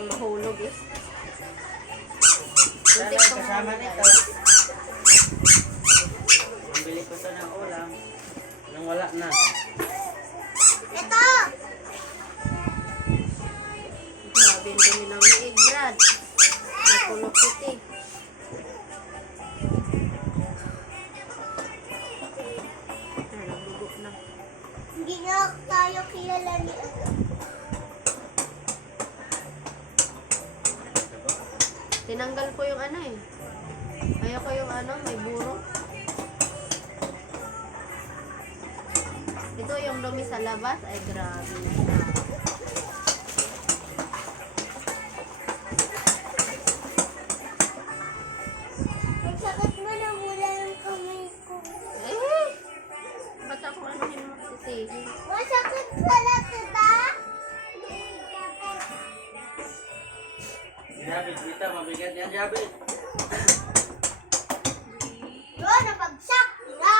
pang mahulog eh. Sana Kunting pang kasama mahulog. nito. Bili ko ito ng ulam. Nang wala na. Ito! Grabe ang dami ng liig, Brad. Nakulog puti. Nagugo na. Hindi na tayo kilala ni Tinanggal ko yung ano eh. Ayaw ko yung ano, may buro. Ito yung dumi sa labas. Ay, grabe na. Ang sakit mo na mula yung kamay ko. Eh! Ba't ako ano yun magsisisi? Masakit pala kita. Jabit, kita, mabigat yan, Jabit. Doon, napagsak na.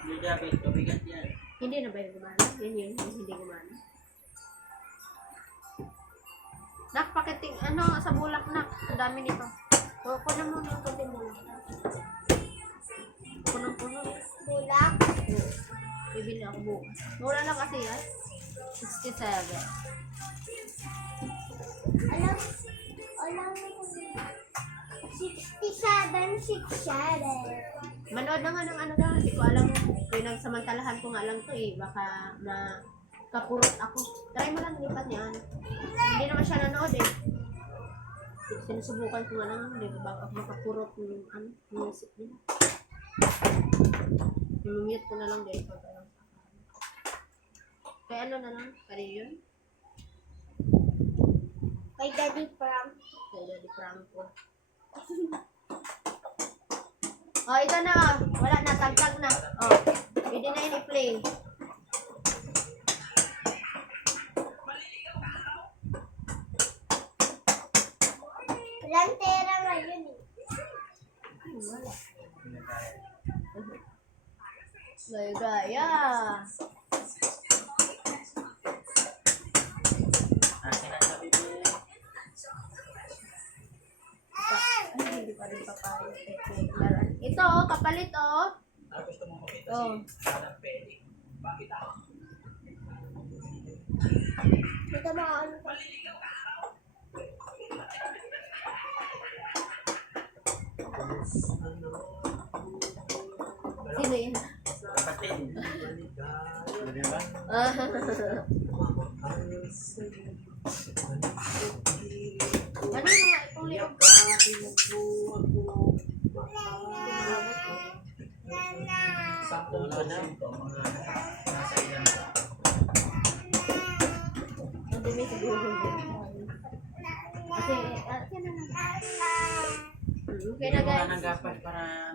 Hindi, Jabit, mabigat yan. Hindi na ba yung gumana? Yun yun, yung hindi gumana. Nak, pakiting, ano, sa bulak, nak. Ang dami nito. O, kunan mo ng konti bulak. Punong-puno. Bulak. Bibili ako bukas. Mura lang kasi yan. 67. Alam mo 67, 67. Manood na nga ng ano lang. Hindi ko alam. Pinagsamantalahan ko nga lang to eh. Baka makapurot ako. Try mo lang lipat niyan. Hindi naman siya nanood eh. Sinusubukan ko nga lang. Hindi ko baka makapurot yung ano, music niya. I-mute ko na lang din. Pag alam sa akin. Kaya ano na lang? Kaya yun? Kay Daddy Frank. Kaya Daddy Franco. Oh, ito na. Wala na. Tagtag na. Oh, pwede na yun i-play. Lantera ngayon eh. Wala. Gaya-gaya. Akin na, Jabit. Ay, hindi pa rin papayag. Ito, oh, kapalit, oh. Gusto mo makita Oh. pwede. Bakit ako? Ito mga ano pa. Sino yan? Kapatid. Di ba? Ah. Ano yung mga itong liog? Saktong ko na. Nasa ilan ka. Ang dumi siguro. Kasi, yan na. Okay na, Bigyan mo guys. nga ng gapas para